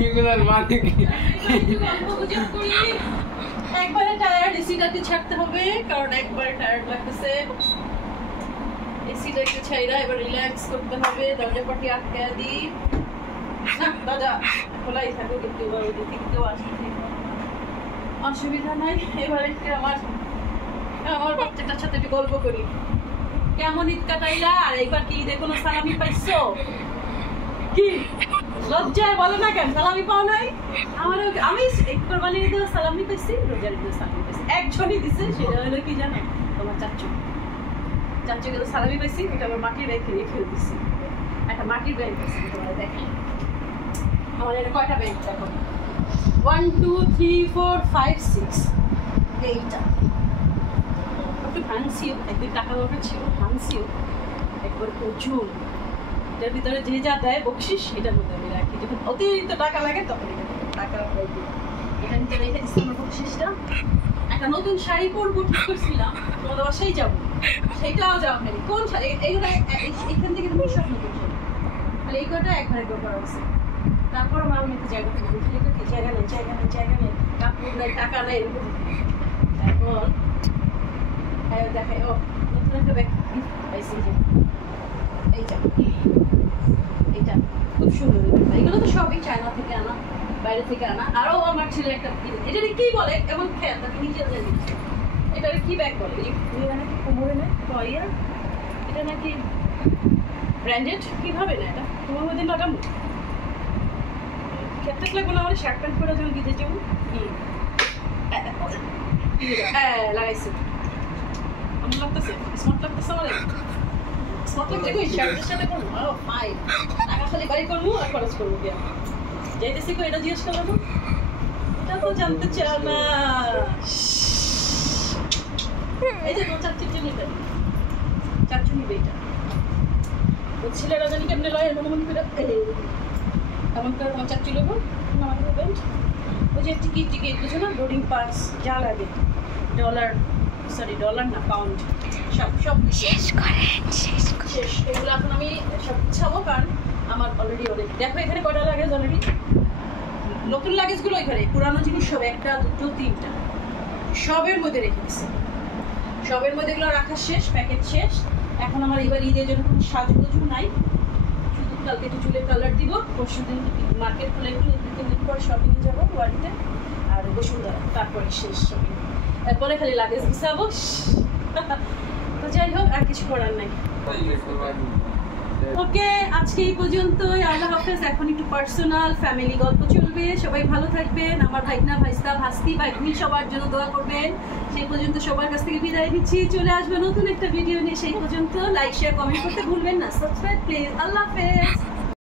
এগুলোর মানে কি? একবারে টায়ার্ড, এসিটাকে ছাড়তে হবে কারণ একবারে টায়ার্ড লাগতেছে। এসিটা একটু ছাইরা এবার রিল্যাক্স করতে হবে। দরজা পাটি আটকে দিই না, দরজা খোলাই থাকুক, একটু ওই দিক থেকে কেউ আসবে, অসুবিধা নাই। এবার একটু আমার বাচ্চাটার সাথে একটু গল্প করি। কেমন ঈদ কাটাইলা? আর এইবার কি ঈদে কোনো সালামি পাইছো? কি লজ্জায় বলো না কেন সালামি পাও নাই? আমি কোরবানি ঈদে সালামি পাইছি, রোজার ঈদে সালামি পাইছি। একজনই দিছে, সেটা হলো কি জানো? তোমার চাচু গেলে সালামি পাইছি, ওটা আমার মাটির ব্যাগ রেখে দিচ্ছি। একটা মাটির ব্যাগ পাইছি, তোমার দেখেন আমার এটা কয়টা ব্যাগ দেখো, 1 2 3 4 5 6, এইটা একটু ফ্যান্সিও, একদিন টাকা দরকার ছিল, ফ্যান্সিও একবার প্রচুর। এটার ভিতরে যে যা দেয় বকশিস এটার মধ্যে আমি রাখি, যখন অতিরিক্ত টাকা লাগে তখন টাকা এখান থেকে রেখে দিচ্ছি আমার বকশিসটা। একটা নতুন শাড়ি পরবো ঠিক করছিলাম, তোমাদের বাসায় যাবো, সেইটাও যাওয়া হয়নি। কোন শাড়ি? এইগুলো এখান থেকে তুমি সব নতুন শাড়ি, তাহলে এই কটা একবার করা হচ্ছে। তারপর আমার মধ্যে জায়গা থেকে বুঝলি কি জায়গা নেই, কাপড় নেই, টাকা নেই, এরকম। এখন দেখাই, ও নতুন একটা ব্যাগ পাইছি, যে এইটা খুব সুন্দর। এগুলো তো সবই চায়না থেকে আনা, বাইরে থেকে আনা। আরো আমার ছেলে একটা, এটা কি বলে এমন খেয়াল তাকে নিজে জানি, এটা কি ব্যাগ বলে? এটা নাকি কোমরে নেয় টয়ার, এটা নাকি ব্র্যান্ডেড, কিভাবে না এটা তোমার মধ্যে লাগাবো? ক্ষেত্রে লাগবো না, আমার শার্ট প্যান্ট পরে যখন দিতে যাবো লাগাইছে, আমার লাগতেছে স্মার্ট লাগতেছে, আমার স্মার্ট লাগছে। শার্টের সাথে করবো ফাইন, টাকা খালি বাড়ি করবো আর খরচ করবো। কি যাইতেছি কো এটা জিজ্ঞেস করলাম, এটা তো জানতে চাও না। এই যে চাচ্ছি নিবে, চাচ্ছু নিবে, এটা ছেলে রাজানি কেমনে লয় মনে মনে করে এমন করে আমার চাচ্ছি নেবো। আমাদের বেঞ্চ ওই যে টিকিট বুঝো না, বোর্ডিং পাস যা লাগে, ডলার না পাউন্ড, সব শেষ। এগুলো এখন আমি সব গুছাবো, কারণ আমার অলরেডি দেখো এখানে কটা লাগেজ অলরেডি, নতুন লাগেজগুলো ওইখানে, পুরানো জিনিস সব 1 2 3 সবের মধ্যে রেখে দিচ্ছি। সবের মধ্যে এগুলো রাখা শেষ, প্যাকেট শেষ। এখন আমার এবার ঈদের জন্য কোনো সাজগুজু নাই, শুধু কালকে একটু চুলের কালার দিব, পরশু দিন মার্কেট খুলে 2-3 দিন পর শপিংয়ে যাবো বাড়িতে, আর বসুন্ধরা, তারপরে শেষ শপিং। এরপরে খালি লাগেজ গুছাবো। তো যাই হোক, আর কিছু করার নাই। ওকে, আজকে এই পর্যন্তই, আল্লাহ হাফেজ। এখন একটু পার্সোনাল ফ্যামিলি গল্প চলবে, সবাই ভালো থাকবেন। আমার ভাইনা ভাইস্তা ভাস্তি ভাগ্নি সবার জন্য দোয়া করবেন। সেই পর্যন্ত সবার কাছ থেকে বিদায় দিচ্ছি, চলে আসবে নতুন একটা ভিডিও নিয়ে। সেই পর্যন্ত লাইক শেয়ার কমেন্ট করতে ভুলবেন না, সাবস্ক্রাইব প্লিজ। আল্লাহ হাফেজ।